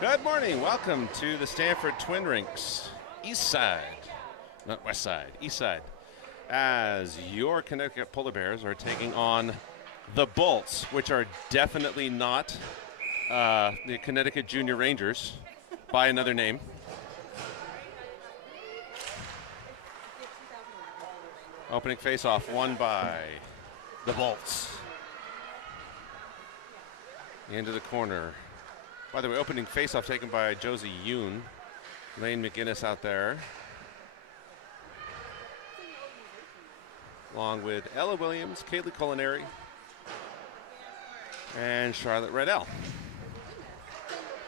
Good morning. Welcome to the Stanford Twin Rinks, East Side, not West Side, East Side, as your Connecticut Polar Bears are taking on the Bolts, which are definitely not the Connecticut Junior Rangers by another name. Opening face-off won by the Bolts. Into the corner. By the way, opening face-off taken by Josie Yoon. Lane McGinnis out there. Along with Ella Williams, Kaylee Culinary, and Charlotte Riddell.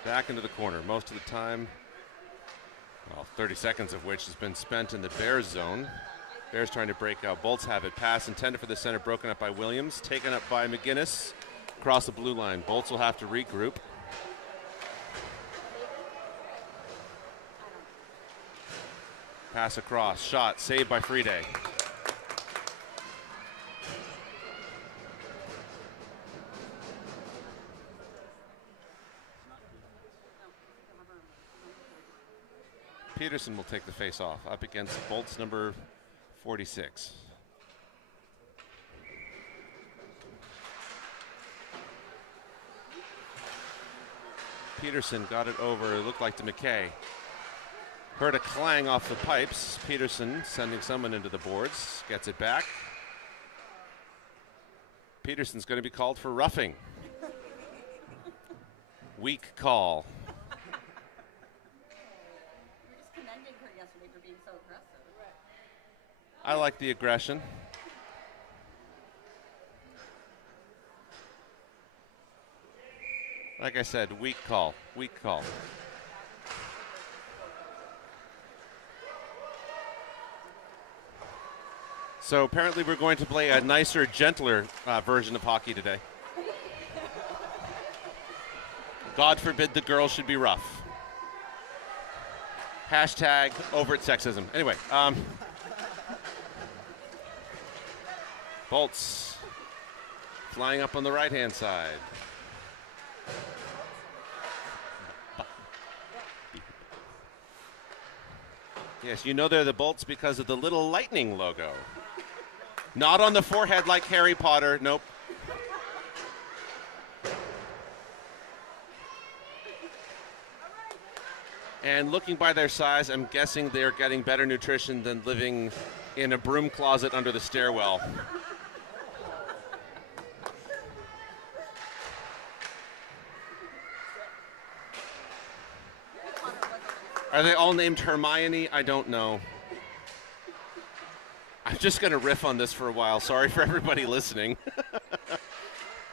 Back into the corner. Most of the time, well, 30 seconds of which has been spent in the Bears zone. Bears trying to break out. Bolts have it. Pass intended for the center, broken up by Williams. Taken up by McGinnis. Across the blue line. Bolts will have to regroup. Pass across, shot, saved by Friede. Peterson will take the face-off up against Bolts number 46. Peterson got it over, it looked like to McKay. Heard a clang off the pipes. Peterson sending someone into the boards. Gets it back. Peterson's going to be called for roughing. Weak call. We were just commending her yesterday for being so aggressive. I like the aggression. Like I said, weak call. Weak call. So apparently we're going to play a nicer, gentler version of hockey today. God forbid the girls should be rough. Hashtag overt sexism. Anyway, Bolts flying up on the right-hand side. Yes, you know they're the Bolts because of the little lightning logo. Not on the forehead like Harry Potter, nope. And looking by their size, I'm guessing they're getting better nutrition than living in a broom closet under the stairwell. Are they all named Hermione? I don't know. I'm just going to riff on this for a while. Sorry for everybody listening.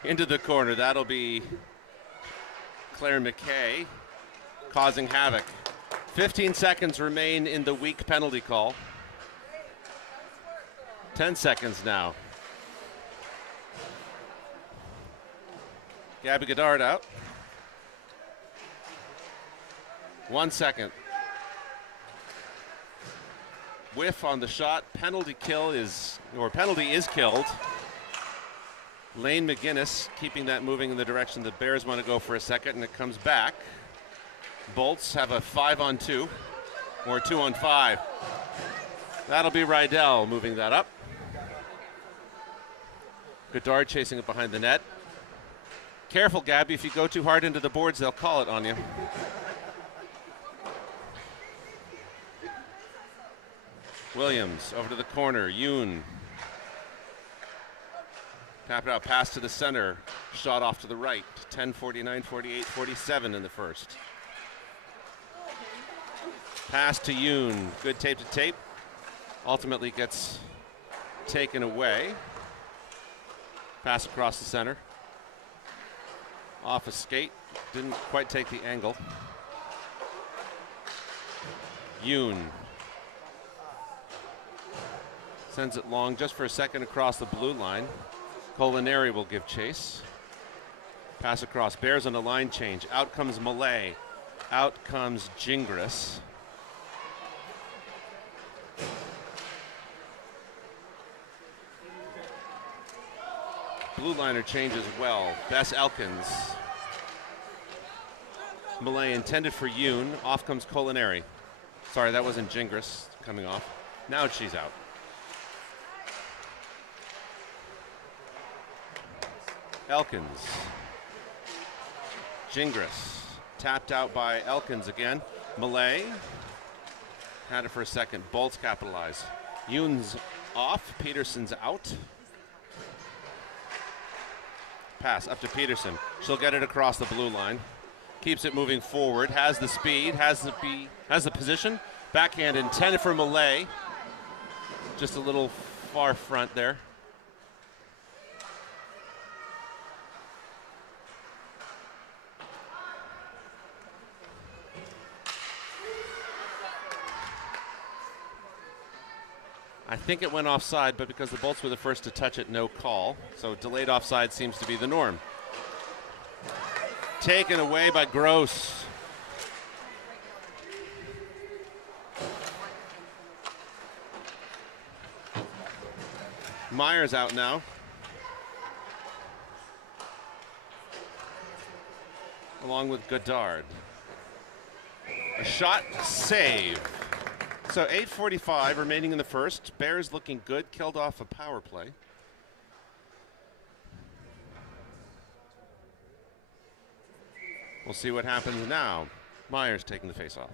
Into the corner. That'll be Claire McKay causing havoc. 15 seconds remain in the weak penalty call. 10 seconds now. Gabby Goddard out. 1 second. Whiff on the shot. Penalty is killed. Lane McGinnis keeping that moving in the direction the Bears want to go for a second, and it comes back. Bolts have a 5-on-2 or a 2-on-5. That'll be Riddell moving that up. Goddard chasing it behind the net. Careful, Gabby. If you go too hard into the boards, they'll call it on you. Williams over to the corner. Yoon. Tap it out. Pass to the center. Shot off to the right. 10:49, 48, 47 in the first. Pass to Yoon. Good tape to tape. Ultimately gets taken away. Pass across the center. Off a skate. Didn't quite take the angle. Yoon. Sends it long just for a second across the blue line. Culinary will give chase. Pass across. Bears on a line change. Out comes Malay. Out comes Gingras. Blue liner changes well. Bess Elkins. Malay intended for Yoon. Off comes Culinary. Sorry, that wasn't Gingras coming off. Now she's out. Elkins. Gingras. Tapped out by Elkins again. Malay. Had it for a second. Bolts capitalize. Yoon's off. Peterson's out. Pass up to Peterson. She'll get it across the blue line. Keeps it moving forward. Has the speed. Has the position. Backhand intended for Malay. Just a little far front there. I think it went offside, but because the Bolts were the first to touch it, no call. So delayed offside seems to be the norm. Taken away by Gross. Myers out now. Along with Godard. A shot, save. So 8:45 remaining in the first. Bears looking good, killed off a power play. We'll see what happens now. Myers taking the face off.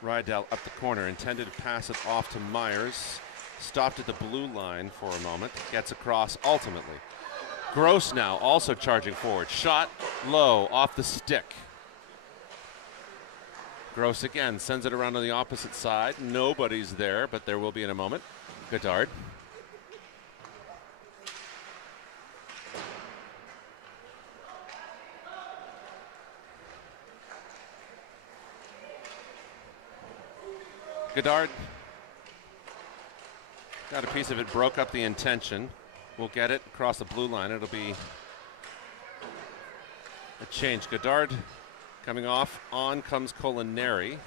Rydell up the corner, intended to pass it off to Myers. Stopped at the blue line for a moment, gets across ultimately. Gross now also charging forward. Shot low off the stick. Gross again sends it around on the opposite side. Nobody's there, but there will be in a moment. Godard. Godard got a piece of it, broke up the intention. We'll get it across the blue line. It'll be a change. Godard coming off. On comes Culinary.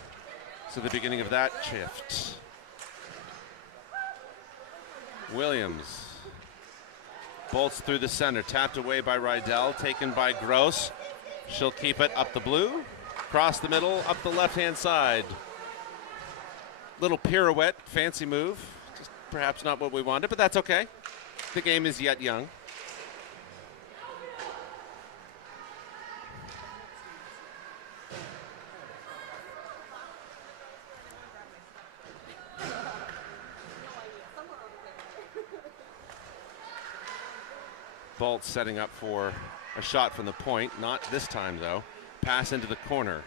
So the beginning of that shift. Williams. Bolts through the center. Tapped away by Rydell. Taken by Gross. She'll keep it up the blue. Across the middle. Up the left-hand side. Little pirouette. Fancy move. Just perhaps not what we wanted, but that's okay. The game is yet young. Bolt setting up for a shot from the point. Not this time, though. Pass into the corner.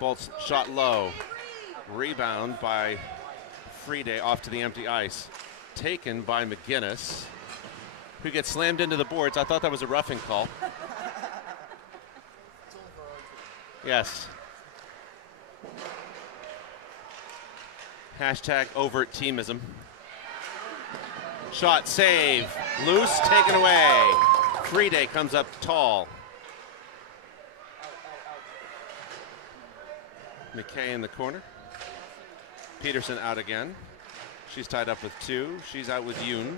Bolt's shot low. Rebound by Friede off to the empty ice. Taken by McGinnis, who gets slammed into the boards. I thought that was a roughing call. Yes. Hashtag overt teamism. Shot, save, loose, taken away. Friede comes up tall. McKay in the corner. Peterson out again. She's tied up with 2. She's out with Yoon.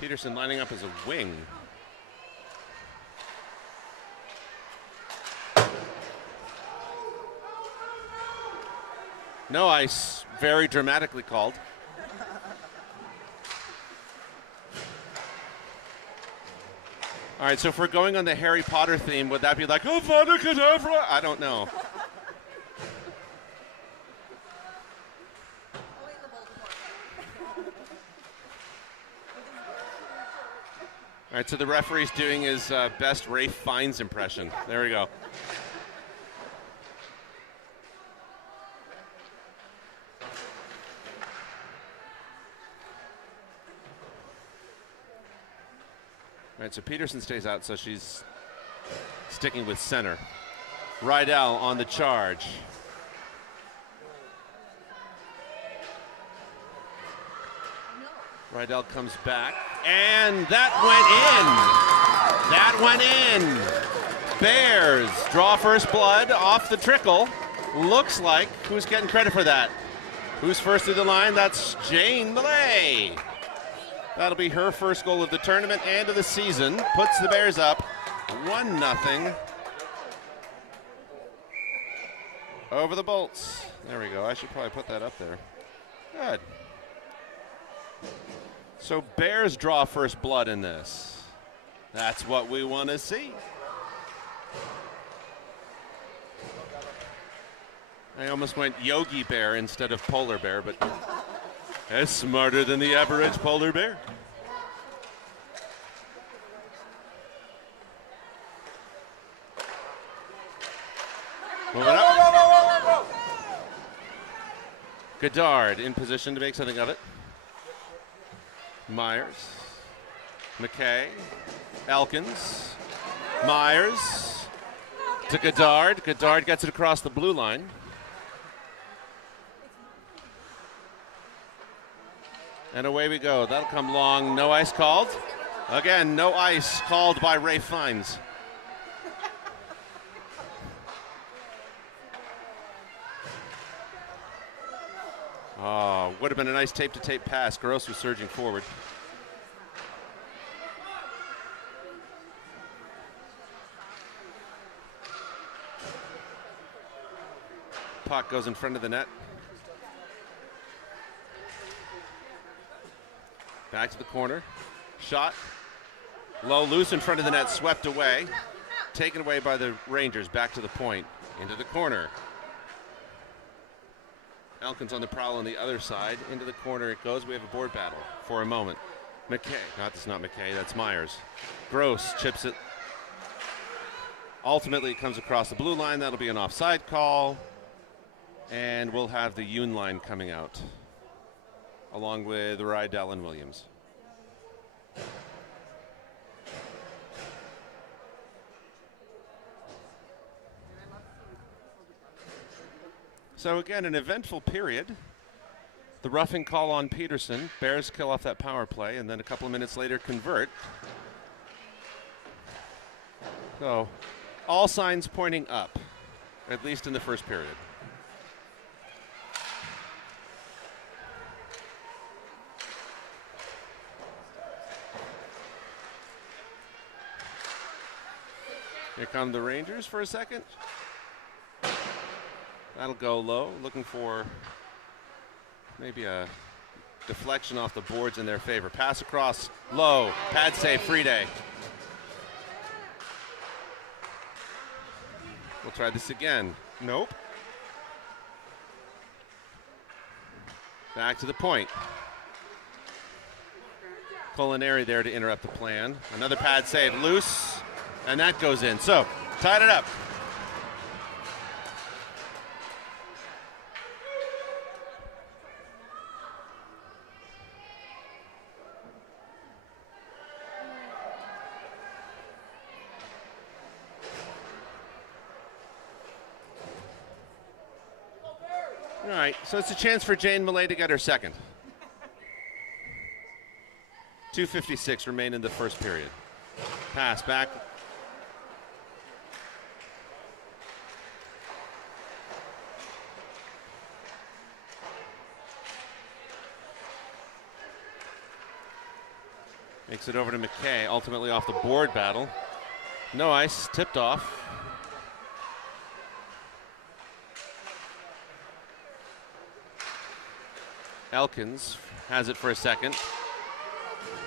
Peterson lining up as a wing. No ice, very dramatically called. All right, so if we're going on the Harry Potter theme, would that be like, Avada Kedavra? I don't know. All right, so the referee's doing his best Ralph Fiennes impression. There we go. All right, so Peterson stays out, so she's sticking with center. Rydell on the charge. Rydell comes back, and that went in. That went in. Bears draw first blood off the trickle. Looks like, who's getting credit for that? Who's first to the line? That's Jane Millay. That'll be her first goal of the tournament and of the season. Puts the Bears up 1-0 over the Bolts. There we go. I should probably put that up there. Good. So Bears draw first blood in this. That's what we want to see. I almost went Yogi Bear instead of Polar Bear, but that's smarter than the average polar bear. Moving up. Goddard in position to make something of it. Myers, McKay, Elkins, Myers to Goddard. Goddard gets it across the blue line. And away we go. That'll come long. No ice called. Again, no ice called by Ray Fines. Oh, would have been a nice tape-to-tape pass. Gross was surging forward. Puck goes in front of the net. Back to the corner. Shot. Low, loose in front of the net, swept away. Taken away by the Rangers. Back to the point. Into the corner. Elkins on the prowl on the other side. Into the corner it goes. We have a board battle for a moment. McKay. That's not McKay. That's Myers. Gross chips it. Ultimately, it comes across the blue line. That'll be an offside call. And we'll have the Yoon line coming out, along with Rydell and Williams. So again, an eventful period. The roughing call on Peterson. Bears kill off that power play, and then a couple of minutes later convert. So all signs pointing up, at least in the first period. Here come the Rangers for a second. That'll go low, looking for maybe a deflection off the boards in their favor. Pass across, low, pad save, Friday. We'll try this again. Nope. Back to the point. Culinary there to interrupt the plan. Another pad save, loose. And that goes in. So, tied it up. All right, so it's a chance for Jane Millay to get her second. 2:56 remain in the first period. Pass back. Makes it over to McKay, ultimately off the board battle. No ice, tipped off. Elkins has it for a second.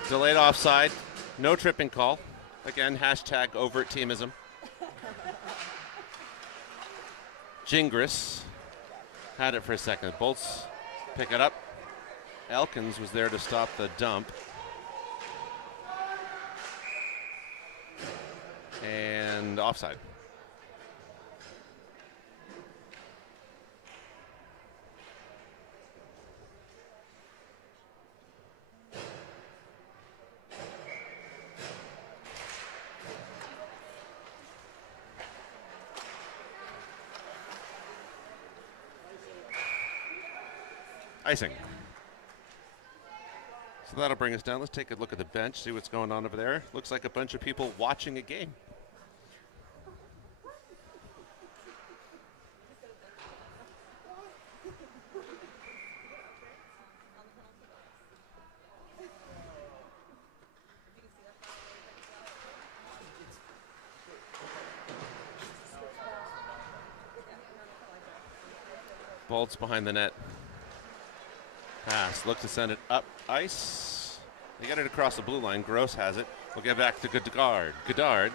Delayed offside, no tripping call. Again, hashtag overt teamism. Gingras had it for a second. Bolts pick it up. Elkins was there to stop the dump. And offside. Icing. So that'll bring us down. Let's take a look at the bench, see what's going on over there. Looks like a bunch of people watching a game. Bolts behind the net. Pass, look to send it up ice. They get it across the blue line. Gross has it. We'll get back to Godard. Godard.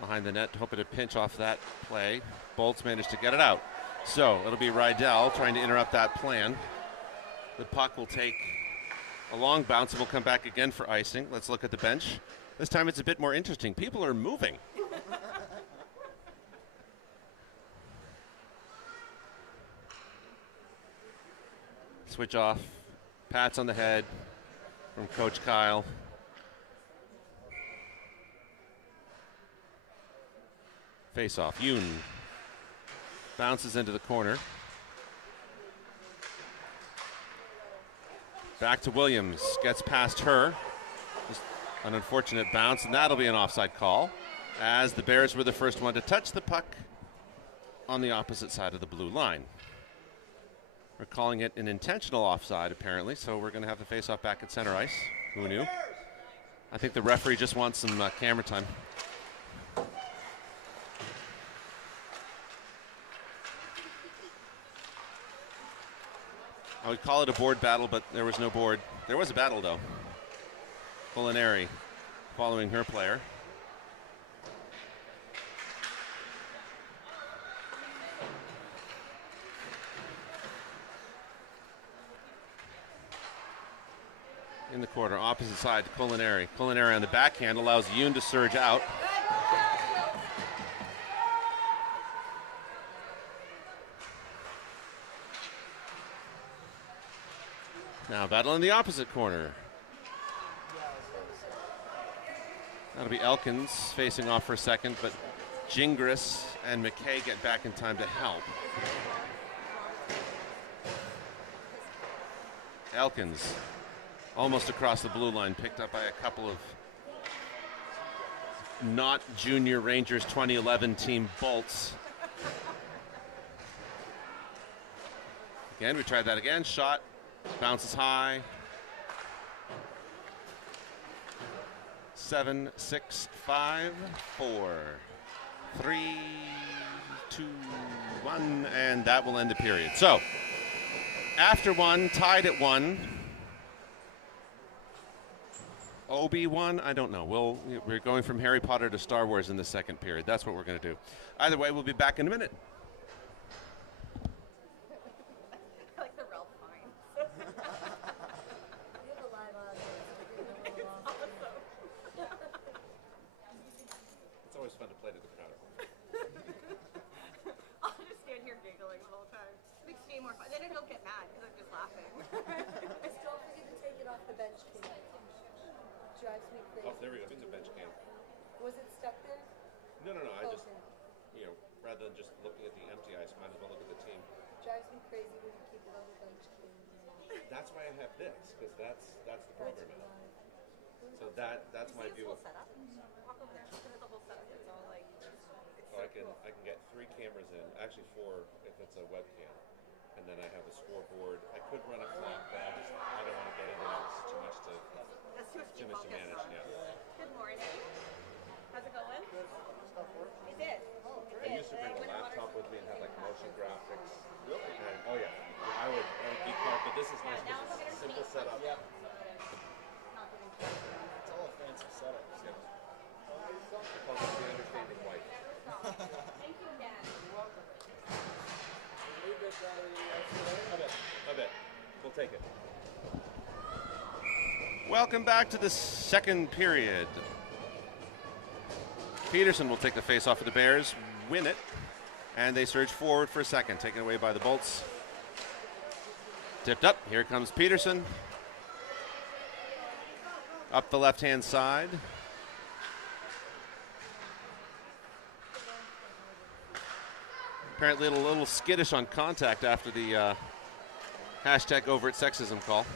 Behind the net, hoping to pinch off that play. Bolts managed to get it out. So it'll be Rydell trying to interrupt that plan. The puck will take a long bounce and will come back again for icing. Let's look at the bench. This time it's a bit more interesting. People are moving. Switch off. Pats on the head from Coach Kyle. Face off. Yoon bounces into the corner. Back to Williams. Gets past her. Just an unfortunate bounce, and that'll be an offside call, as the Bears were the first one to touch the puck on the opposite side of the blue line. We're calling it an intentional offside, apparently, so we're going to have the face-off back at center ice. Who knew? I think the referee just wants some camera time. I would call it a board battle, but there was no board. There was a battle, though. Culinary following her player. In the corner, opposite side to Culinary. Culinary on the backhand allows Yoon to surge out. Now battle in the opposite corner. That'll be Elkins facing off for a second, but Gingras and McKay get back in time to help. Elkins almost across the blue line, picked up by a couple of not junior Rangers 2011 team Bolts. Again, we tried that again. Shot, bounces high. 7, 6, 5, 4, 3, 2, 1, and that will end the period. So, after one, tied at 1. Obi-Wan, I don't know. We're going from Harry Potter to Star Wars in the second period. That's what we're going to do. Either way, we'll be back in a minute. I like the Ralph Fiennes. You have a live audience. It's always fun to play to the crowd. I'll just stand here giggling the whole time. It makes me more fun. Then I don't get mad because I'm just laughing. Just don't forget to take it off the bench, Kim. Drives me crazy. Oh, there we go. There's a bench cam. Was it stuck there? No. I just, Okay. rather than just looking at the empty ice, might as well look at the team. Drives me crazy when you keep it on the bench, Kim. That's why I have this, because that's the program in it. So that's my view of. Setup. Walk over there. Look at the whole setup. It's all like. So I can get 3 cameras in, actually 4 if it's a webcam, and then I have a scoreboard. I could run a clock, but I don't want to get into that. It's too much to. That's Too much to manage, yeah. Good morning. How's it going? Good. Stuff work? It did. I used to bring a laptop with me and have like motion graphics. Really? And, oh yeah. I would be part, but this is nice because it's a simple setup. It's all a fancy setup. Yeah. I call it the understanding wife. Thank you, Dad. I bet. We'll take it. Welcome back to the second period. Peterson will take the face-off for the Bears, win it, and they surge forward for a second, taken away by the Bolts. Tipped up, here comes Peterson. Up the left-hand side. Apparently a little skittish on contact after the Hashtag overt sexism call.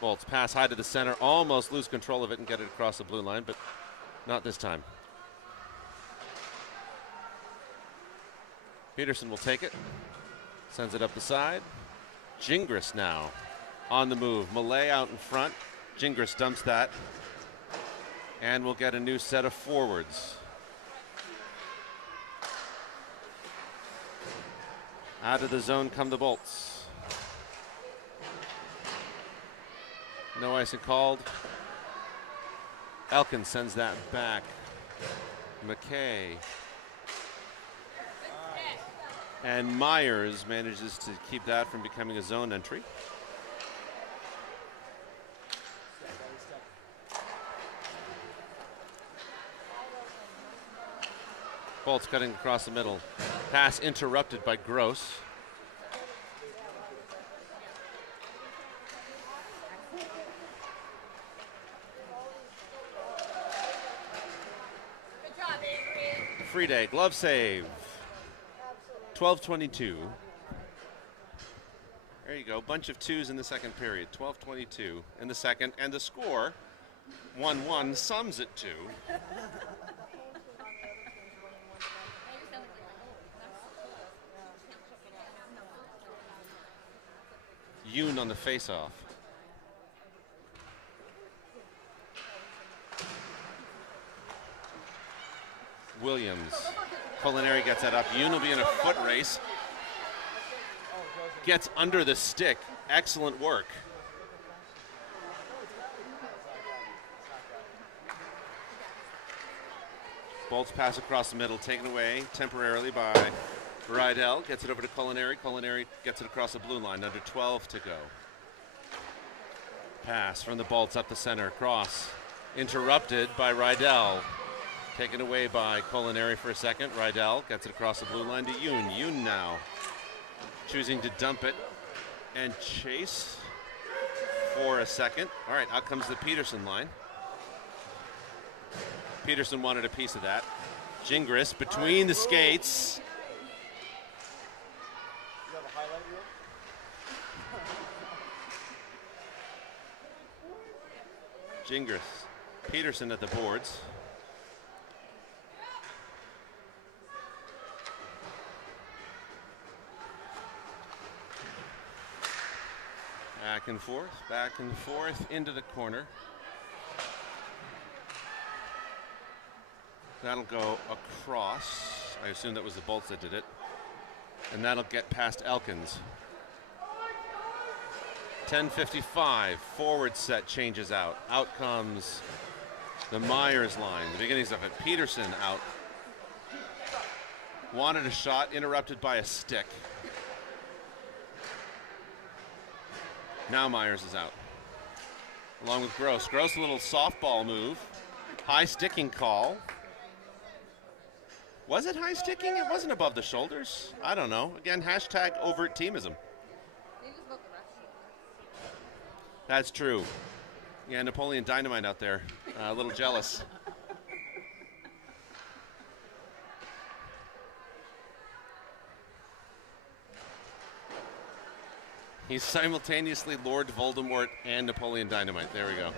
Bolts pass high to the center, almost lose control of it and get it across the blue line, but not this time. Peterson will take it, sends it up the side. Gingras now on the move. Malay out in front. Gingras dumps that, and we'll get a new set of forwards. Out of the zone come the Bolts. No icing called. Elkins sends that back. McKay. And Myers manages to keep that from becoming a zone entry. Bolts cutting across the middle. Pass interrupted by Gross. Free day, glove save. 12:22. There you go, bunch of twos in the second period. 12:22 in the second, and the score, 1-1, sums it to Yoon on the face-off. Williams. Culinary gets that up. Yoon will be in a foot race. Gets under the stick. Excellent work. Bolts pass across the middle, taken away temporarily by Rydell. Gets it over to Culinary. Culinary gets it across the blue line. Under 12 to go. Pass from the Bolts up the center. Cross. Interrupted by Rydell. Taken away by Culinary for a second. Rydell gets it across the blue line to Yoon. Yoon now choosing to dump it and chase for a second. All right, out comes the Peterson line. Peterson wanted a piece of that. Gingras between the skates. Gingras. Peterson at the boards. Back and forth into the corner. That'll go across. I assume that was the Bolts that did it. And that'll get past Elkins. 10:55, forward set changes out. Out comes the Myers line, the beginnings of it. Peterson out. Wanted a shot, interrupted by a stick. Now Myers is out, along with Gross. Gross, a little softball move. High sticking call. Was it high sticking? It wasn't above the shoulders. I don't know. Again, hashtag overt teamism. That's true. Yeah, Napoleon Dynamite out there. A little jealous. He's simultaneously Lord Voldemort and Napoleon Dynamite. There we go.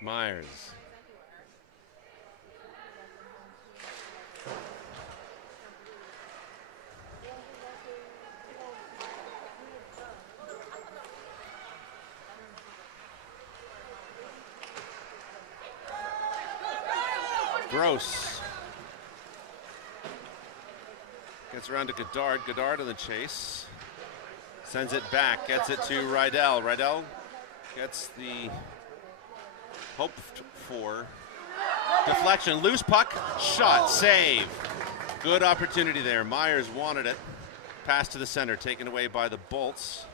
Myers. Gross. Gets around to Godard. Godard on the chase. Sends it back. Gets it to Rydell. Rydell gets the hoped for deflection. Loose puck. Shot. Save. Good opportunity there. Myers wanted it. Pass to the center. Taken away by the Bolts.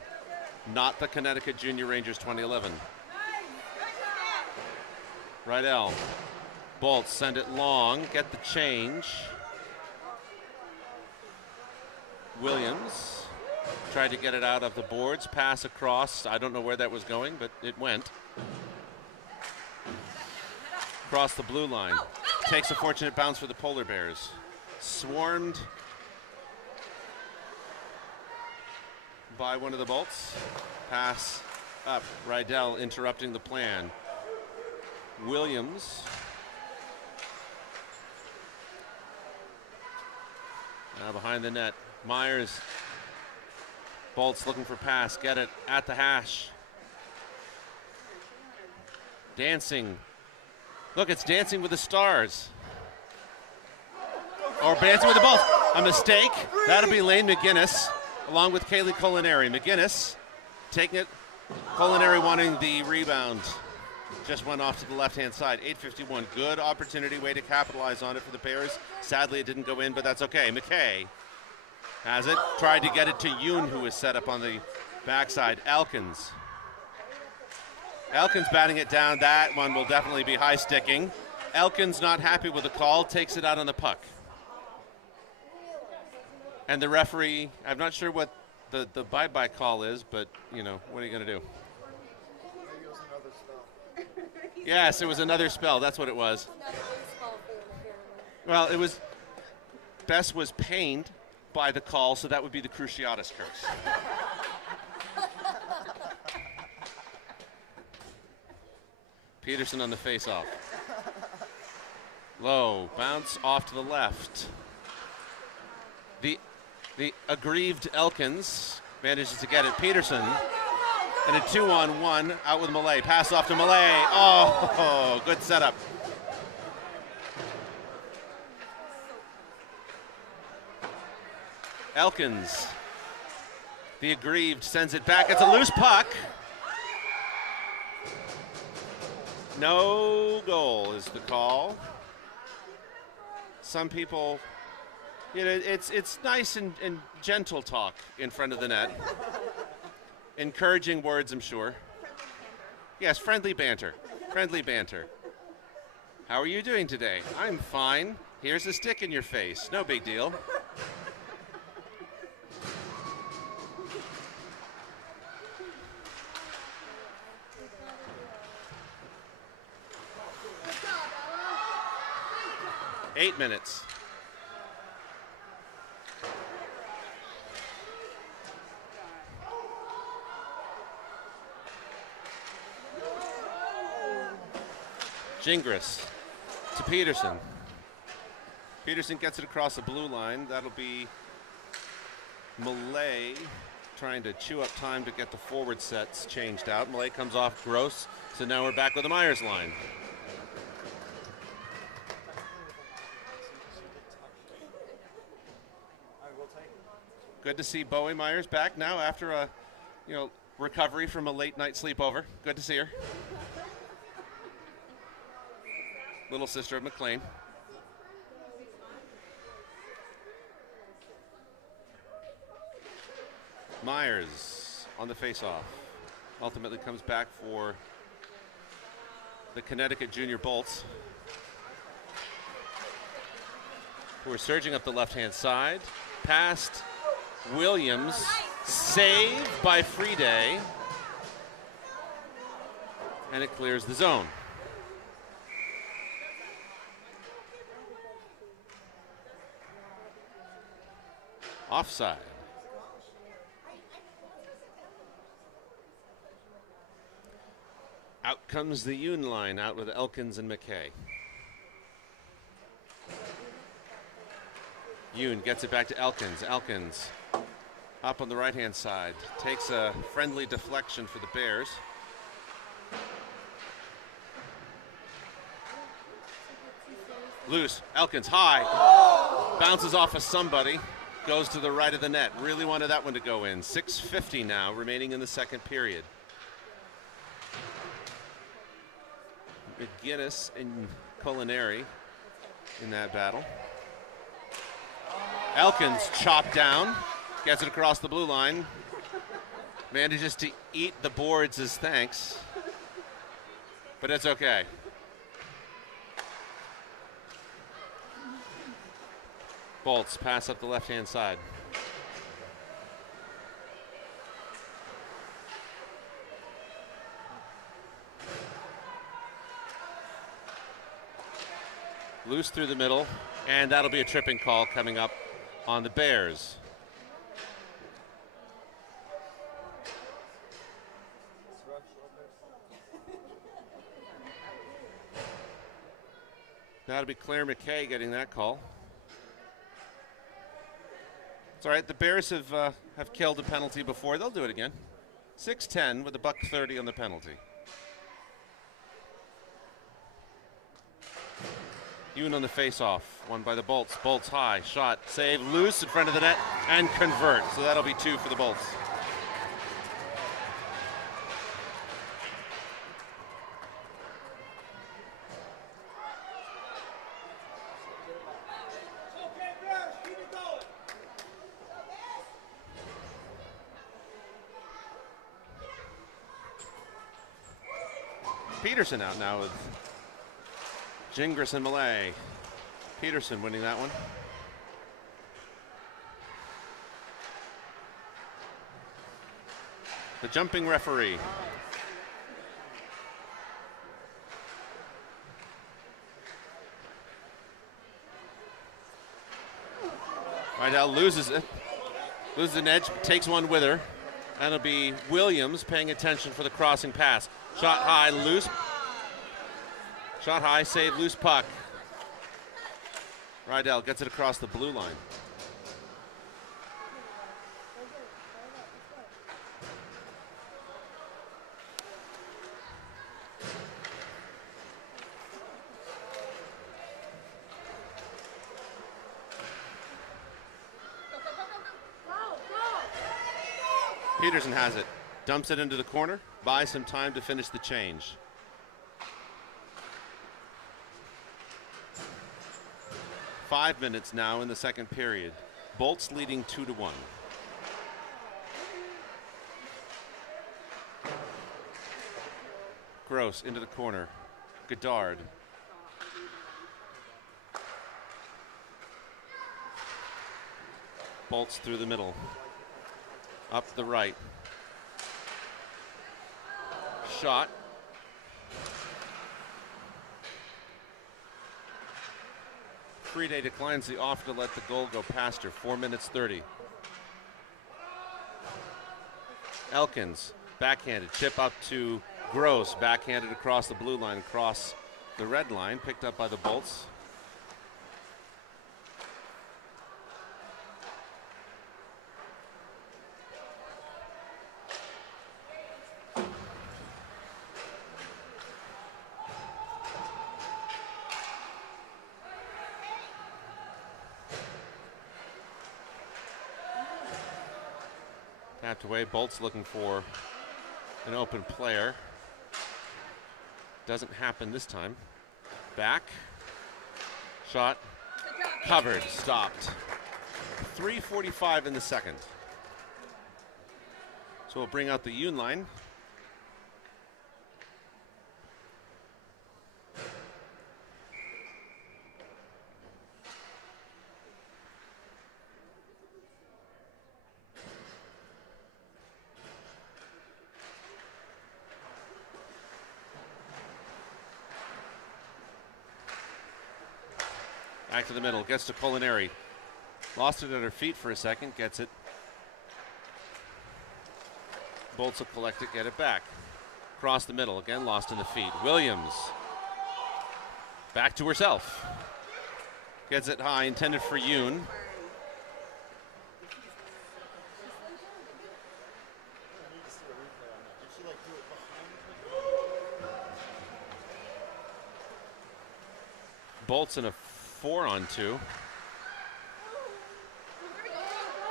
Not the Connecticut Junior Rangers 2011. Rydell. Bolts send it long, get the change. Williams Tried to get it out of the boards, pass across. I don't know where that was going, but it went. Across the blue line. Takes a fortunate bounce for the Polar Bears. Swarmed by one of the Bolts. Pass up. Rydell interrupting the plan. Williams. Now behind the net. Myers. Bolts looking for pass. Get it at the hash. Dancing. Look, it's Dancing with the Stars. Or Dancing with the Bolts. A mistake. That'll be Lane McGinnis along with Kaylee Culinary. McGinnis taking it. Culinary wanting the rebound. Just went off to the left-hand side. 8:51. Good opportunity. Way to capitalize on it for the Bears. Sadly, it didn't go in, but that's okay. McKay has it. Tried to get it to Yoon, who was set up on the backside. Elkins. Elkins batting it down. That one will definitely be high sticking. Elkins not happy with the call. Takes it out on the puck. And the referee, I'm not sure what the bye-bye call is, but, you know, what are you going to do? Maybe it was another spell. Yes, it was another spell. That's what it was. Well, it was, Bess was pained by the call, so that would be the Cruciatus curse. Peterson on the face-off. Low, bounce off to the left. The aggrieved Elkins manages to get it. Peterson, and a 2-on-1 out with Malay. Pass off to Malay. Oh, good setup. Elkins, the aggrieved, sends it back. It's a loose puck. No goal is the call. Some people, you know, it's nice and gentle talk in front of the net. Encouraging words, I'm sure. Yes, friendly banter. Friendly banter. How are you doing today? I'm fine. Here's a stick in your face. No big deal. Ella. 8 minutes. Gingras to Peterson. Peterson gets it across the blue line. That'll be Malay trying to chew up time to get the forward sets changed out. Malay comes off Gross, so now we're back with the Myers line. Good to see Bowie Myers back now after a, recovery from a late night sleepover. Good to see her. Little sister of McLean. Myers on the faceoff. Ultimately comes back for the Connecticut Junior Bolts, who are surging up the left-hand side. Past Williams. Saved by Friday. And it clears the zone. Offside. Out comes the Yoon line, out with Elkins and McKay. Yoon gets it back to Elkins. Elkins up on the right-hand side. Takes a friendly deflection for the Bears. Loose. Elkins high. Bounces off of somebody. Goes to the right of the net. Really wanted that one to go in. 6:50 now, remaining in the second period. McGinnis and Culinary in that battle. Elkins chopped down. Gets it across the blue line. Manages to eat the boards as thanks. But it's okay. Bolts pass up the left-hand side. Loose through the middle, and that'll be a tripping call coming up on the Bears. That'll be Claire McKay getting that call. It's all right. The Bears have killed a penalty before. They'll do it again. 6-10 with a $1.30 on the penalty. Yoon on the face-off. Won by the Bolts. Bolts high. Shot. Save. Loose in front of the net. And convert. So that'll be 2 for the Bolts. Peterson out now with Gingras and Malay. Peterson winning that one. The jumping referee. Rydell loses it. Loses an edge, takes one with her. And it'll be Williams paying attention for the crossing pass. Shot high, loose. Shot high, save, loose puck. Rydell gets it across the blue line. Peterson has it. Dumps it into the corner. Buys some time to finish the change. Five minutes now in the second period. Bolts leading 2-1. Gross into the corner. Goddard. Bolts through the middle. Up the right. Shot. Friede declines the offer to let the goal go past her. 4 minutes 30. Elkins, backhanded. Chip up to Gross. Backhanded across the blue line, across the red line. Picked up by the Bolts. Tapped away. Bolts looking for an open player. Doesn't happen this time. Back. Shot. Covered. Stopped. 3:45 in the second. So we'll bring out the Yoon line. Back to the middle, gets to Culinary. Lost it at her feet for a second, gets it. Bolts will collect it, get it back. Across the middle, again lost in the feet. Williams. Back to herself. Gets it high, intended for Yoon. Bolts in a 4-on-2.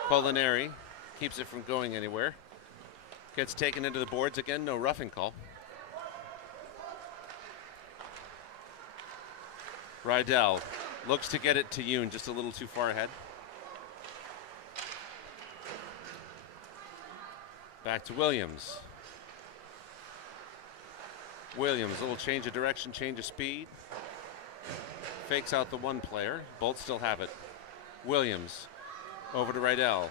Culinary keeps it from going anywhere. Gets taken into the boards again, no roughing call. Rydell looks to get it to Yoon, just a little too far ahead. Back to Williams. Williams, a little change of direction, change of speed. Fakes out the one player. Bolts still have it. Williams over to Rydell.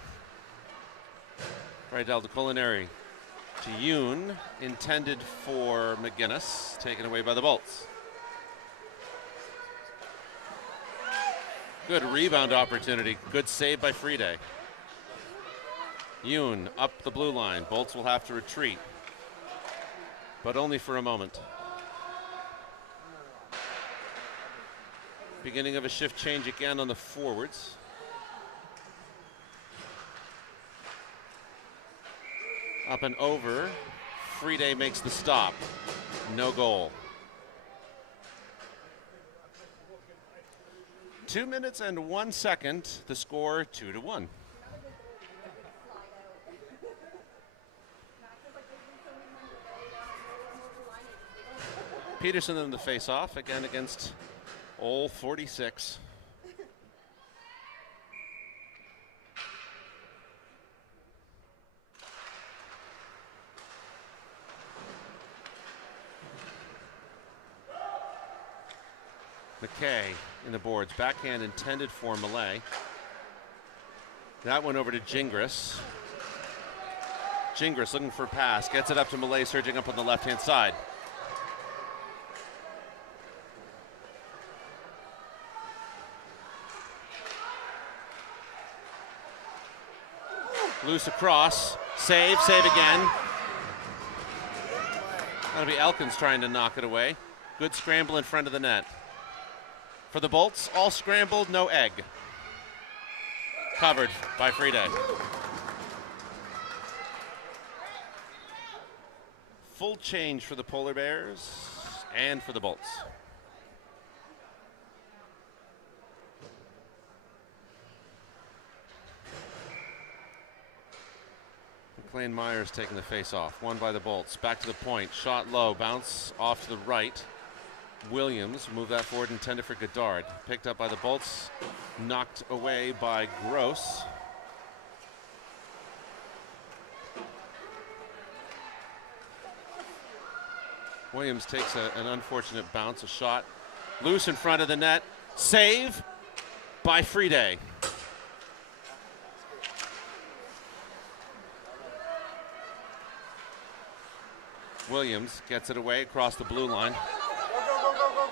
Rydell to Culinary. To Yoon, intended for McGinnis, taken away by the Bolts. Good rebound opportunity. Good save by Friede. Yoon up the blue line. Bolts will have to retreat, but only for a moment. Beginning of a shift change again on the forwards. Up and over. Friede makes the stop. No goal. 2 minutes and 1 second. The score 2-1. Peterson in the face-off again against Ole 46. McKay in the boards. Backhand intended for Malay. That one over to Gingras. Gingras looking for a pass. Gets it up to Malay, surging up on the left-hand side. Loose across. Save again. That'll be Elkins trying to knock it away. Good scramble in front of the net. For the Bolts, all scrambled, no egg. Covered by Friede. Full change for the Polar Bears and for the Bolts. McLean Myers taking the face off. One by the Bolts. Back to the point. Shot low. Bounce off to the right. Williams move that forward, intended for Godard. Picked up by the Bolts. Knocked away by Gross. Williams takes an unfortunate bounce. A shot loose in front of the net. Save by Friede. Williams gets it away across the blue line.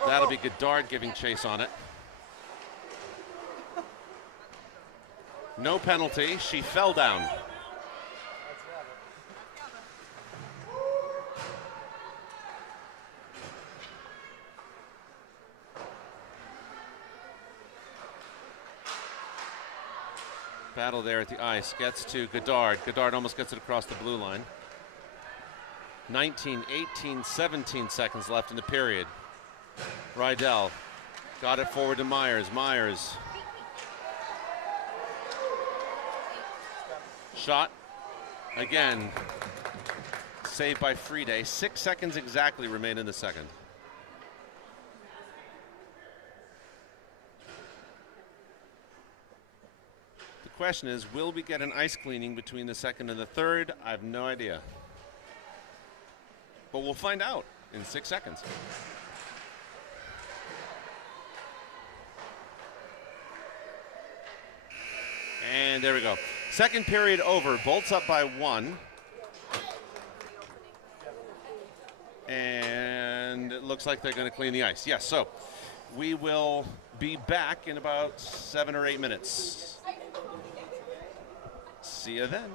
That'll be Godard giving chase on it. No penalty. She fell down. Battle there at the ice. Gets to Godard. Godard almost gets it across the blue line. 19, 18, 17 seconds left in the period. Rydell got it forward to Myers. Myers. Shot. Again. Saved by Friede. 6 seconds exactly remain in the second. The question is, will we get an ice cleaning between the second and the third? I have no idea. But we'll find out in 6 seconds. And there we go. Second period over. Bolts up by 1. And it looks like they're going to clean the ice. Yes, so we will be back in about 7 or 8 minutes. See you then.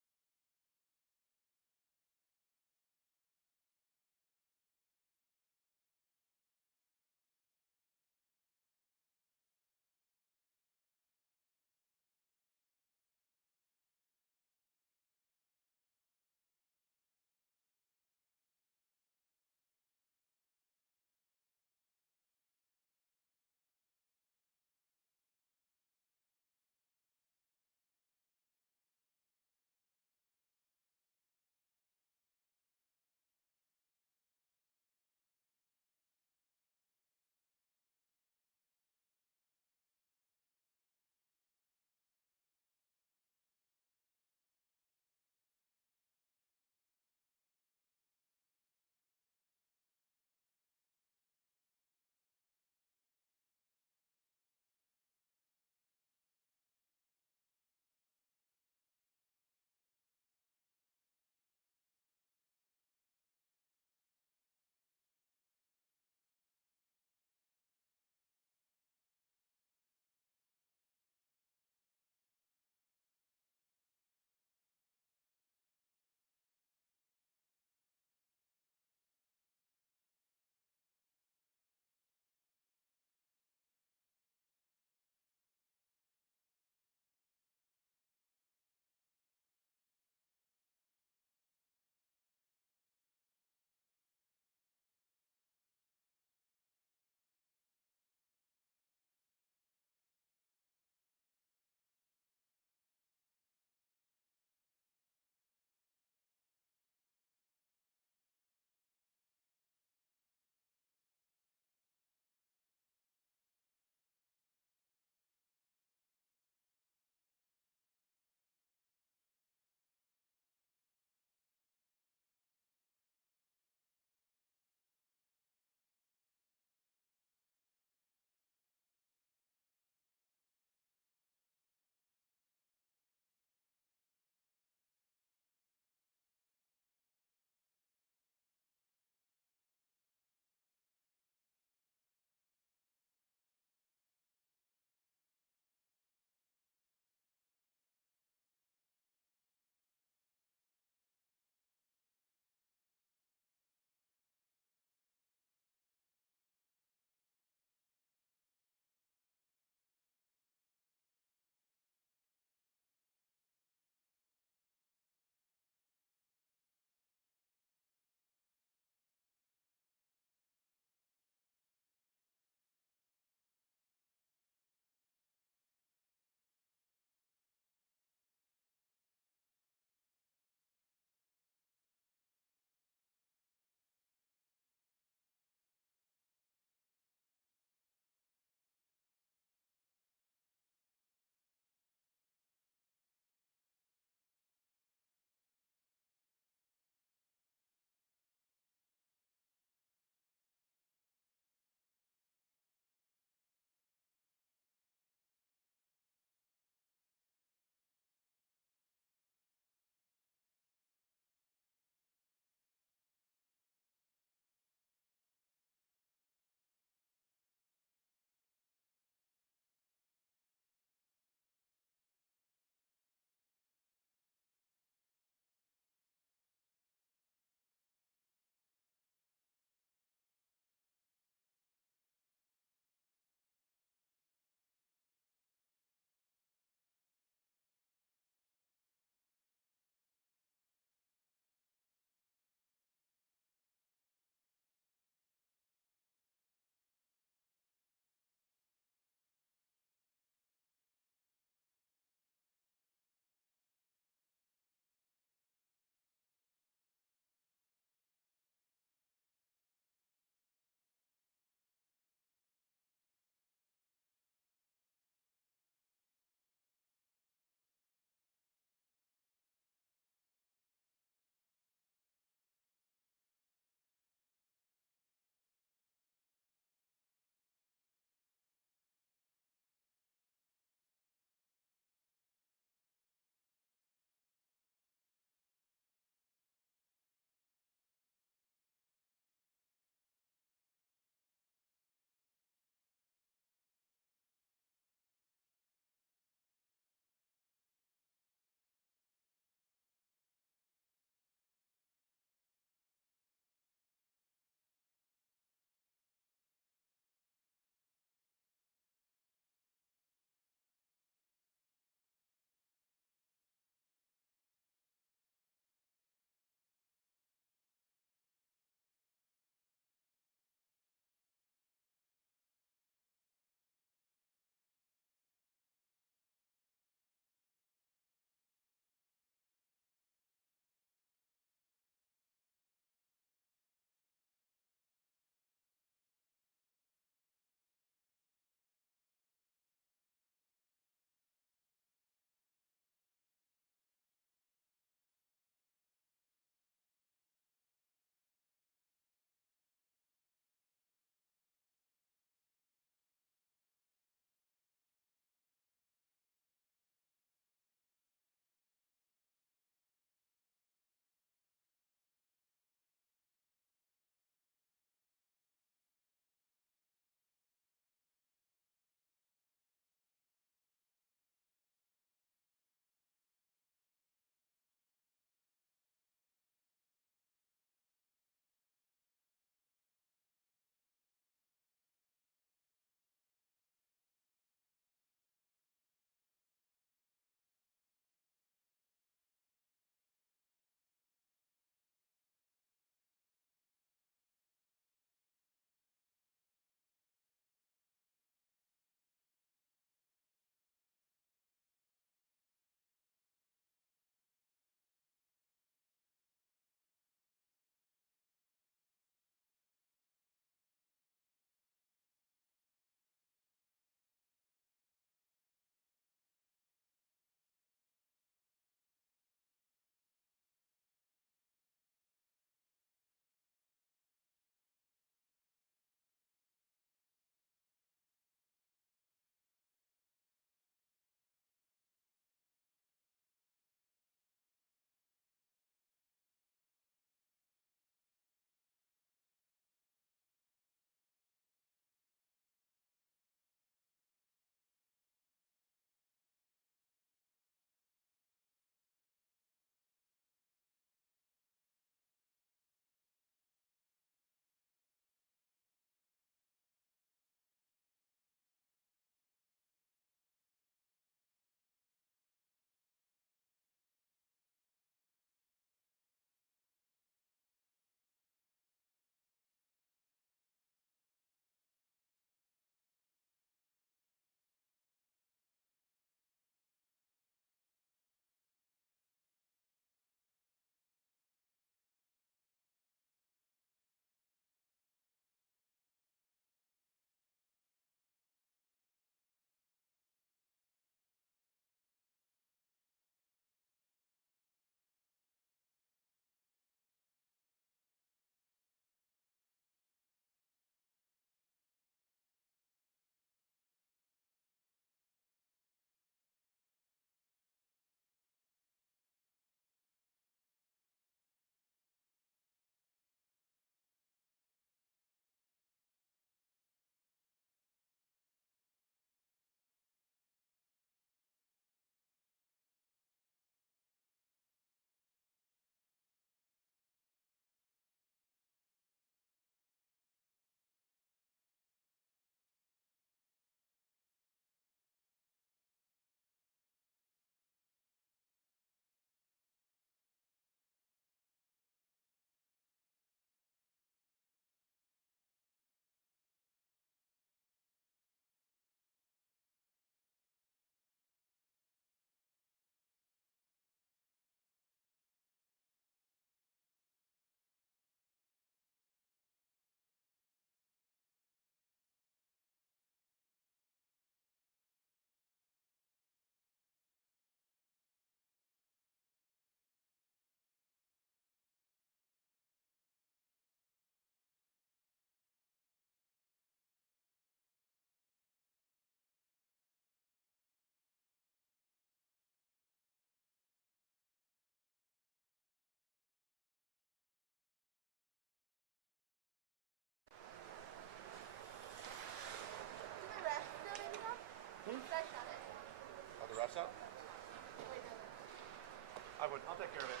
I'll take care of it.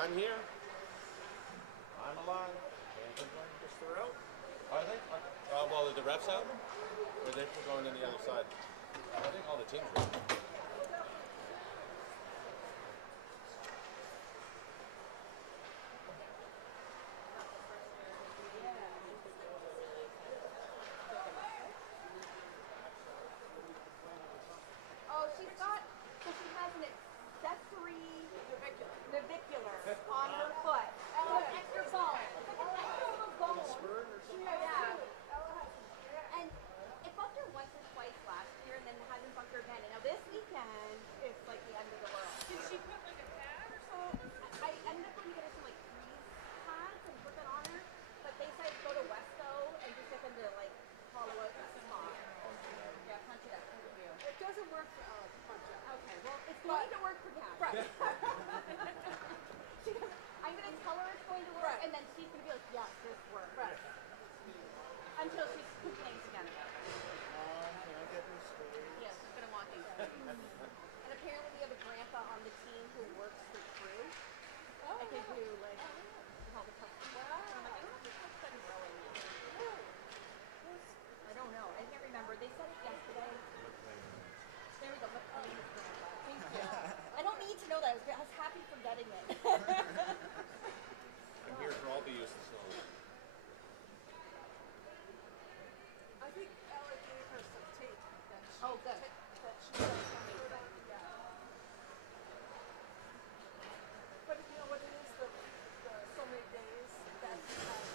I'm here. I'm alive. Just they're out. Are they? Well, are the refs out? Or are they going in the other side? I think all the teams are. Oh, she's got, so she has an accessory navicular on her foot. So it's extra bone. It's like an extra little bone. Yeah. And it bucked her once or twice last year and then hasn't bucked her again. And now this weekend, it's like the end of the world. Did she put like a pad or something? I ended up going to get her some like freeze pads and put that on her. But they said go to Wesco and just get them to like hollow out that spot. Yeah, punch it out. It doesn't work for punch out. Okay, well, it's going to work for Kat. Right. I'm going to tell her it's going to work, Right. and then she's going to be like, yes, this works. Right. Until she's complaining again. Can I get new space? Yeah, she's going to want these. And apparently we have a grandpa on the team who works for crew. Oh, I could yeah. do, like, all the customers. Wow. I'm like, I don't know if this looks like growing. I don't know. I can't remember. They said it yesterday. There we go. McLean's grandpa. Thank you. I don't need to know that. I was happy for getting it. I'm here for all the uses. I think Ella gave her some tape that she, Oh, good. that she put on. Yeah. But you know what it is? The so many days that she has.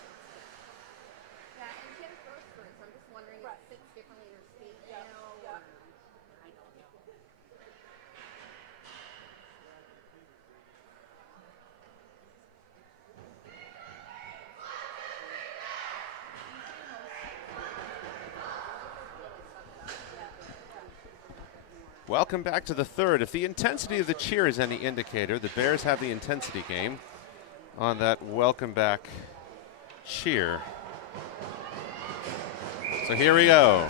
Yeah, and she had a growth spurt, so I'm just wondering Right. if it fits differently in her state Yeah, now. yeah. Or, I don't know. Welcome back to the third. If the intensity of the cheer is any indicator, the Bears have the intensity game on that welcome back cheer. So here we go.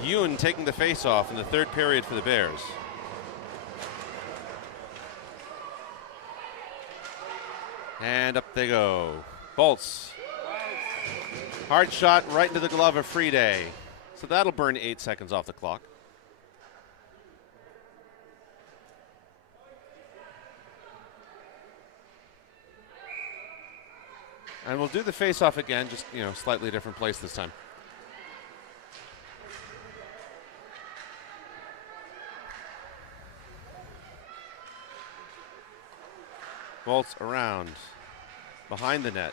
Yoon taking the face off in the third period for the Bears. And up they go. Bolts. Hard shot right into the glove of Friday. So that'll burn 8 seconds off the clock. And we'll do the face-off again, just, slightly different place this time. Bolts around, behind the net,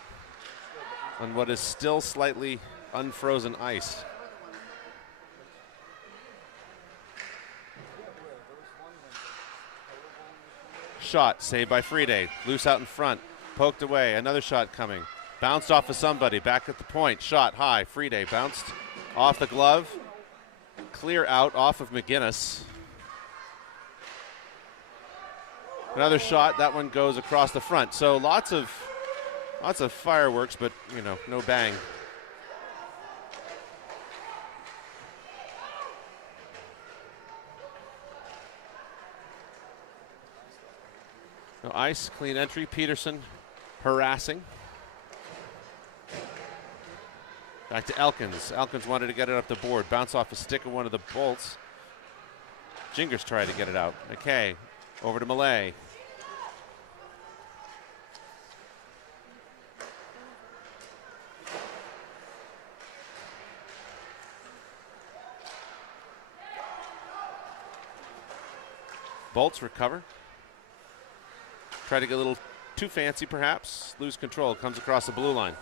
on what is still slightly unfrozen ice. Shot, saved by Friday, loose out in front, poked away, another shot coming. Bounced off of somebody, back at the point, shot high, Friday bounced off the glove, clear out off of McGinnis. Another shot, that one goes across the front. So lots of fireworks, but no bang. No ice, clean entry, Peterson harassing. Back to Elkins. Elkins wanted to get it up the board. Bounce off a stick of one of the bolts. Jingers tried to get it out. McKay over to Malay. Bolts recover. Try to get a little too fancy perhaps. Lose control. Comes across the blue line.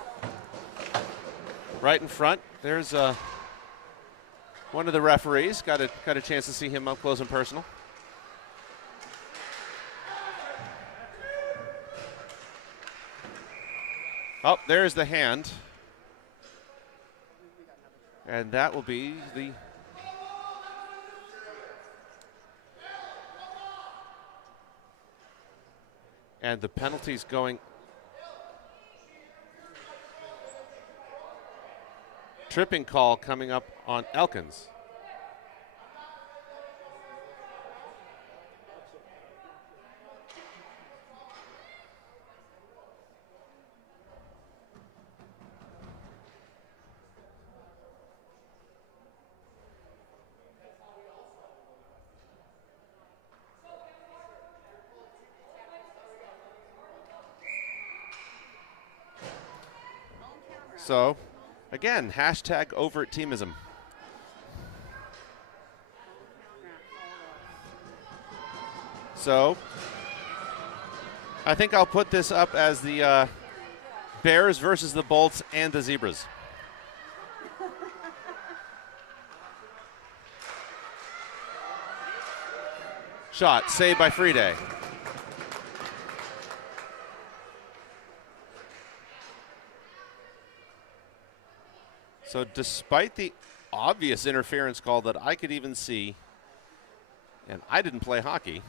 Right in front, there's one of the referees. Got a chance to see him up close and personal. Oh, there's the hand. And that will be the and the penalties going. Tripping call coming up on Elkins. So, again, hashtag overt teamism. So, I think I'll put this up as the Bears versus the Bolts and the Zebras. Shot, saved by Friede. So despite the obvious interference call that I could even see, and I didn't play hockey,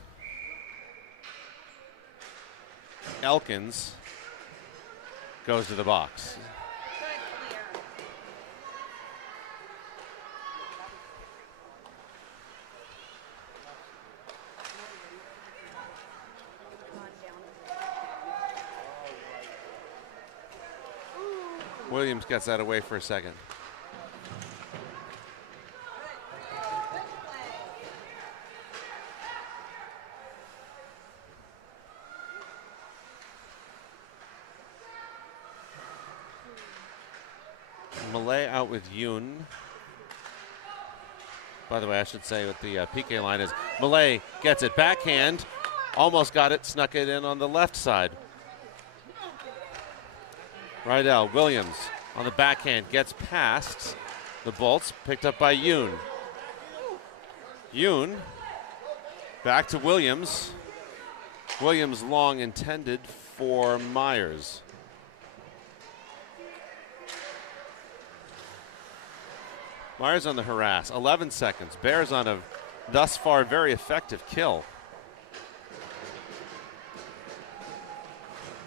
Elkins goes to the box. Williams gets that away for a second. Malay out with Yoon. By the way, I should say what the PK line is. Malay gets it backhand, almost got it, snuck it in on the left side. Rydell, Williams on the backhand, gets past the Bolts, picked up by Yoon. Yoon back to Williams. Williams long intended for Myers. Myers on the harass, 11 seconds. Bears on a thus far very effective kill.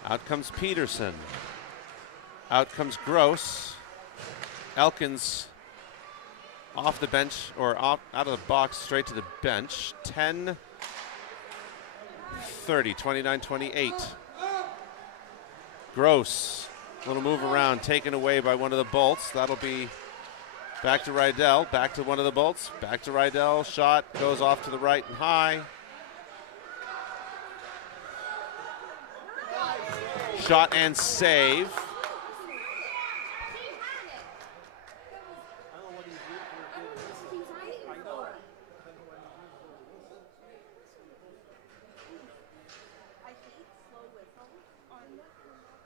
Out comes Peterson. Out comes Gross. Elkins off the bench, or out of the box, straight to the bench. 10-30, 29-28. Gross, little move around, taken away by one of the Bolts. That'll be back to Rydell, back to one of the Bolts, back to Rydell. Shot goes off to the right and high. Shot and save.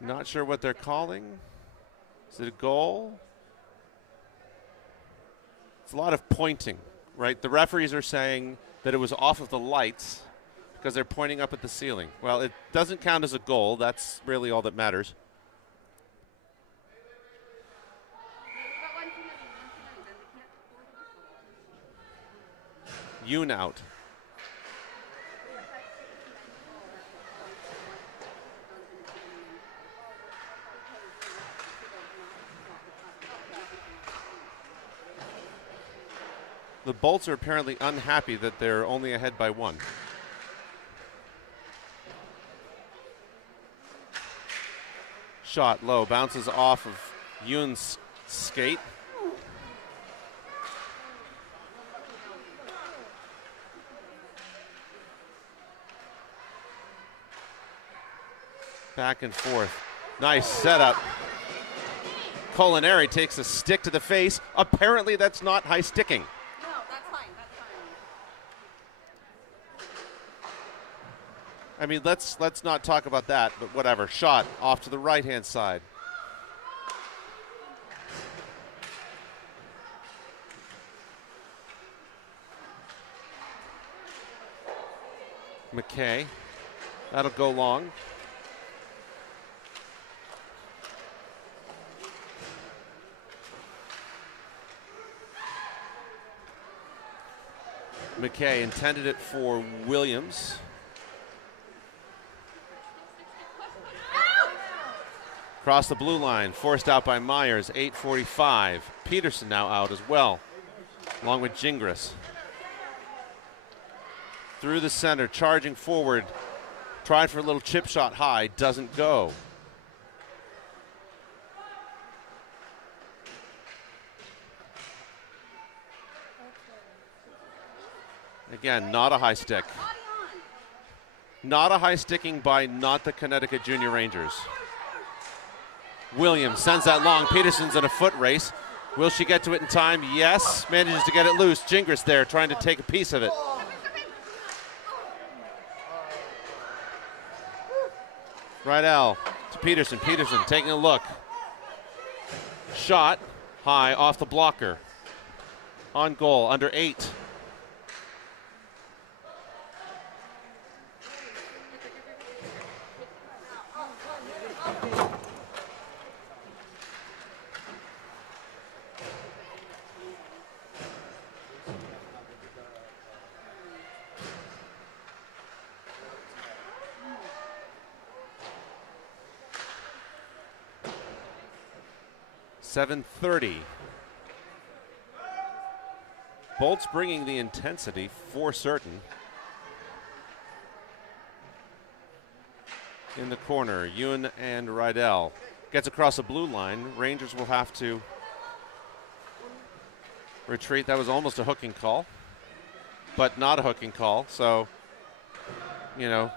Not sure what they're calling. Is it a goal? It's a lot of pointing, right? The referees are saying that it was off of the lights because they're pointing up at the ceiling. Well, it doesn't count as a goal. That's really all that matters. Yoon out. The Bolts are apparently unhappy that they're only ahead by one. Shot low, bounces off of Yoon's skate. Back and forth. Nice setup. Culinary takes a stick to the face. Apparently that's not high sticking. I mean, let's not talk about that, but whatever. Shot off to the right-hand side. McKay. That'll go long. McKay intended it for Williams. Across the blue line, forced out by Myers, 8:45. Peterson now out as well, along with Gingras. Through the center, charging forward, tried for a little chip shot high, doesn't go. Again, not a high stick. Not a high sticking by not the Connecticut Junior Rangers. Williams sends that long. Peterson's in a foot race. Will she get to it in time? Yes. Manages to get it loose. Gingras there trying to take a piece of it. Rydell to Peterson. Peterson taking a look. Shot high off the blocker. On goal, under 8. .730. Bolts bringing the intensity for certain. In the corner, Yoon and Rydell. Gets across the blue line. Rangers will have to retreat. That was almost a hooking call, but not a hooking call. So, you know,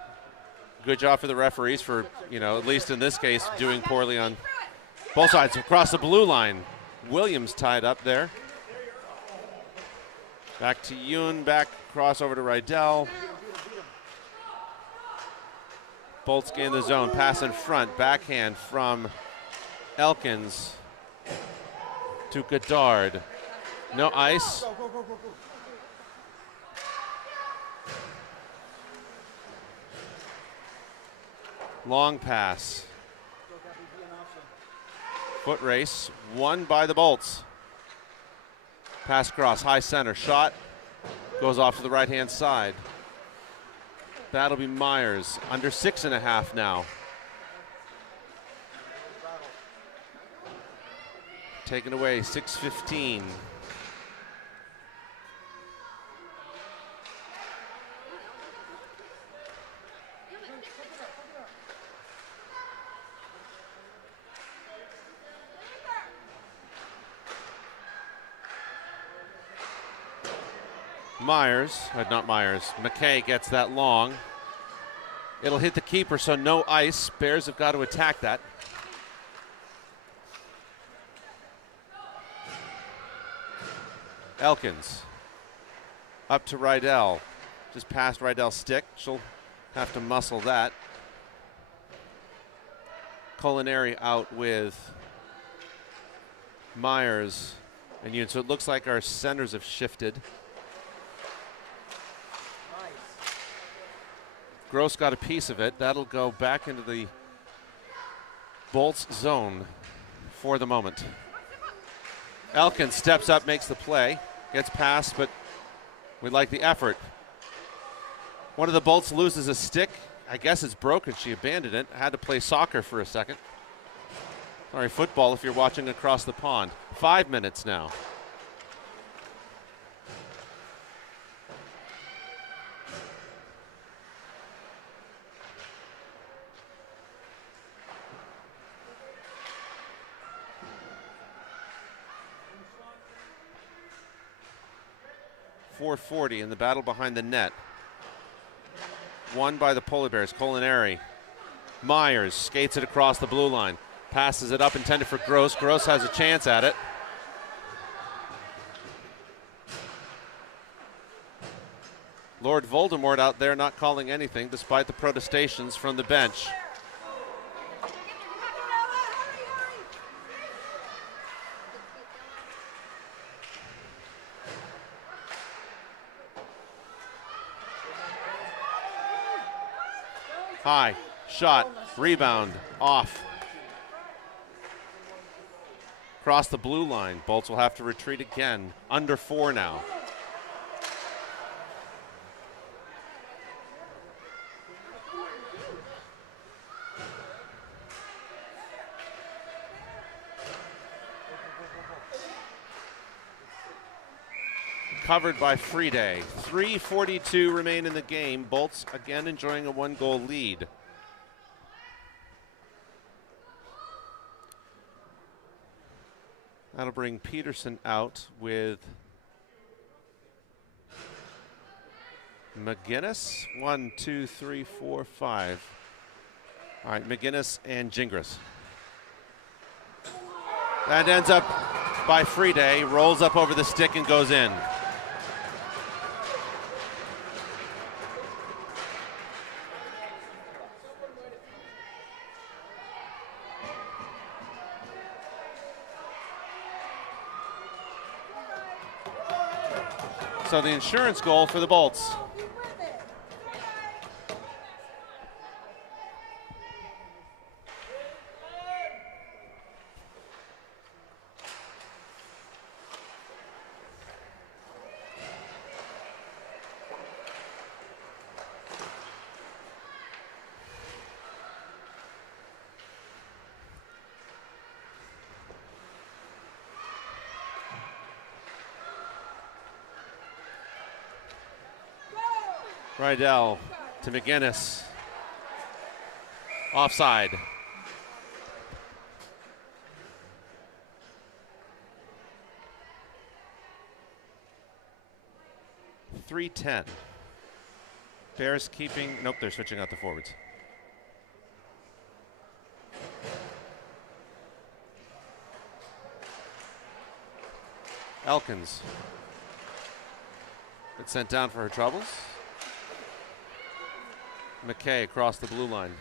good job for the referees for, you know, at least in this case, doing poorly on both sides. Across the blue line. Williams tied up there. Back to Yoon, back cross over to Rydell. Bolts gain the zone, pass in front, backhand from Elkins to Goddard. No ice. Long pass. Foot race, won by the Bolts. Pass cross, high center, shot, goes off to the right-hand side. That'll be Myers, under 6.5 now. Taken away, 6:15. McKay gets that long. It'll hit the keeper, so no ice. Bears have got to attack that. Elkins up to Rydell. Just past Rydell's stick. She'll have to muscle that. Culinary out with Myers and Yoon. So it looks like our centers have shifted. Gross got a piece of it. That'll go back into the Bolts zone for the moment. Elkins steps up, makes the play, gets past, but we like the effort. One of the Bolts loses a stick. I guess it's broken. She abandoned it. Had to play soccer for a second. Sorry, football if you're watching across the pond. 5 minutes now. .440 in the battle behind the net. Won by the Polar Bears. Culinary. Myers skates it across the blue line. Passes it up, intended for Gross. Gross has a chance at it. Lord Voldemort out there not calling anything despite the protestations from the bench. High, shot, rebound, off. Across the blue line. Bolts will have to retreat again. Under 4 now. Covered by Friday. 3:42 remain in the game. Bolts again enjoying a 1-goal lead. That'll bring Peterson out with McGinnis. 1, 2, 3, 4, 5. All right, McGinnis and Gingras. That ends up by Friday, rolls up over the stick and goes in. So the insurance goal for the Bolts. Rydell to McGinnis. Offside. .310. Bears keeping, nope, they're switching out the forwards. Elkins. It's sent down for her troubles. McKay across the blue line.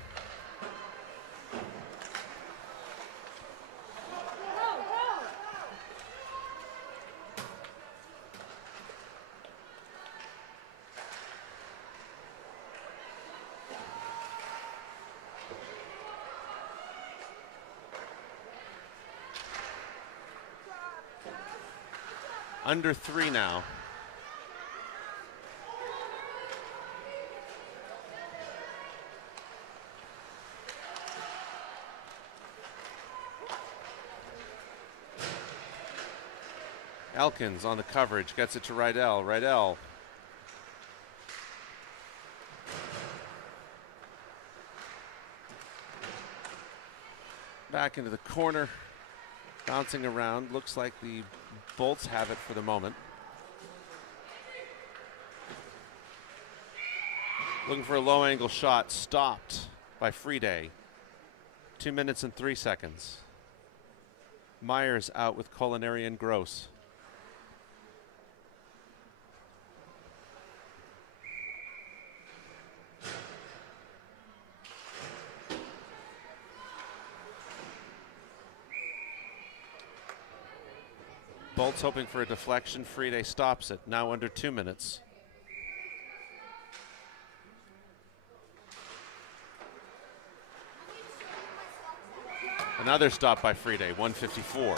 Under 3 now. Elkins on the coverage, gets it to Rydell. Rydell. Back into the corner, bouncing around. Looks like the Bolts have it for the moment. Looking for a low angle shot, stopped by Friday. 2 minutes and 3 seconds. Myers out with Culinary and Gross. Bolts hoping for a deflection. Friday stops it. Now under 2 minutes. Another stop by Friday. 154.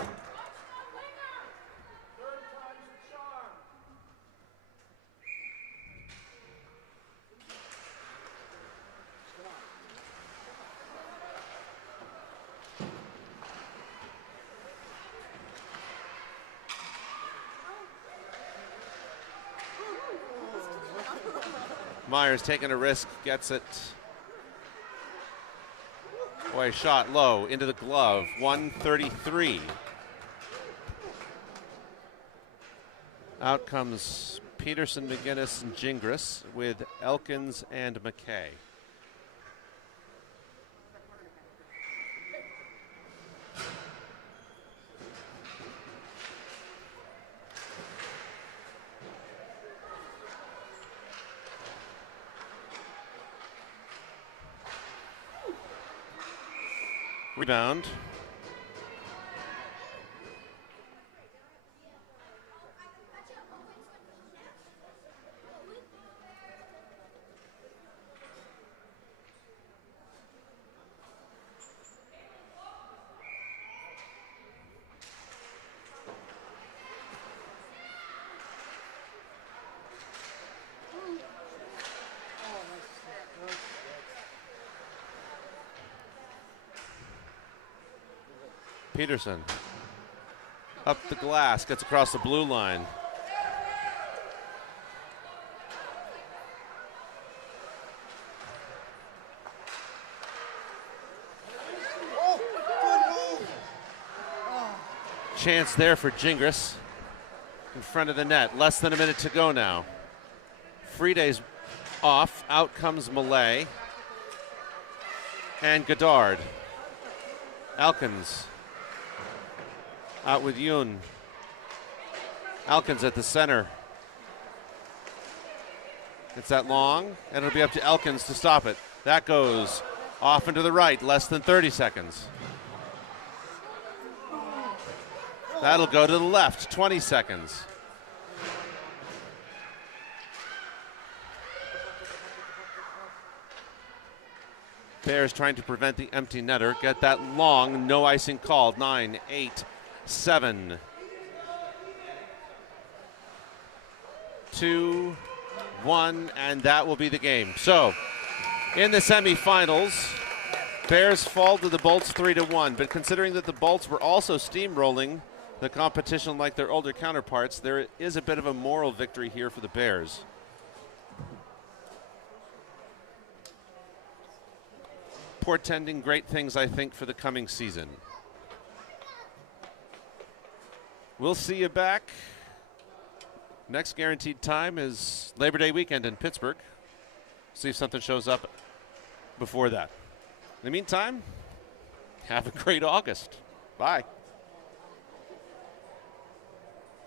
Myers taking a risk, gets it. Boy, shot low into the glove. 133. Out comes Peterson, McGinnis, and Gingras with Elkins and McKay. Rebound. Peterson up the glass, gets across the blue line. Chance there for Gingras in front of the net. Less than a minute to go now. Friday's off. Out comes Malay and Goddard. Elkins Out with Yoon. Elkins at the center. It's that long, and it'll be up to Elkins to stop it. That goes off and to the right, less than 30 seconds. That'll go to the left, 20 seconds. Bears trying to prevent the empty netter. Get that long, no icing called. 9, 8, 7, 2, 1, and that will be the game. So, in the semifinals, Bears fall to the Bolts 3-1, but considering that the Bolts were also steamrolling the competition like their older counterparts, there is a bit of a moral victory here for the Bears. Portending great things, I think, for the coming season. We'll see you back. Next guaranteed time is Labor Day weekend in Pittsburgh. See if something shows up before that. In the meantime, have a great August. Bye.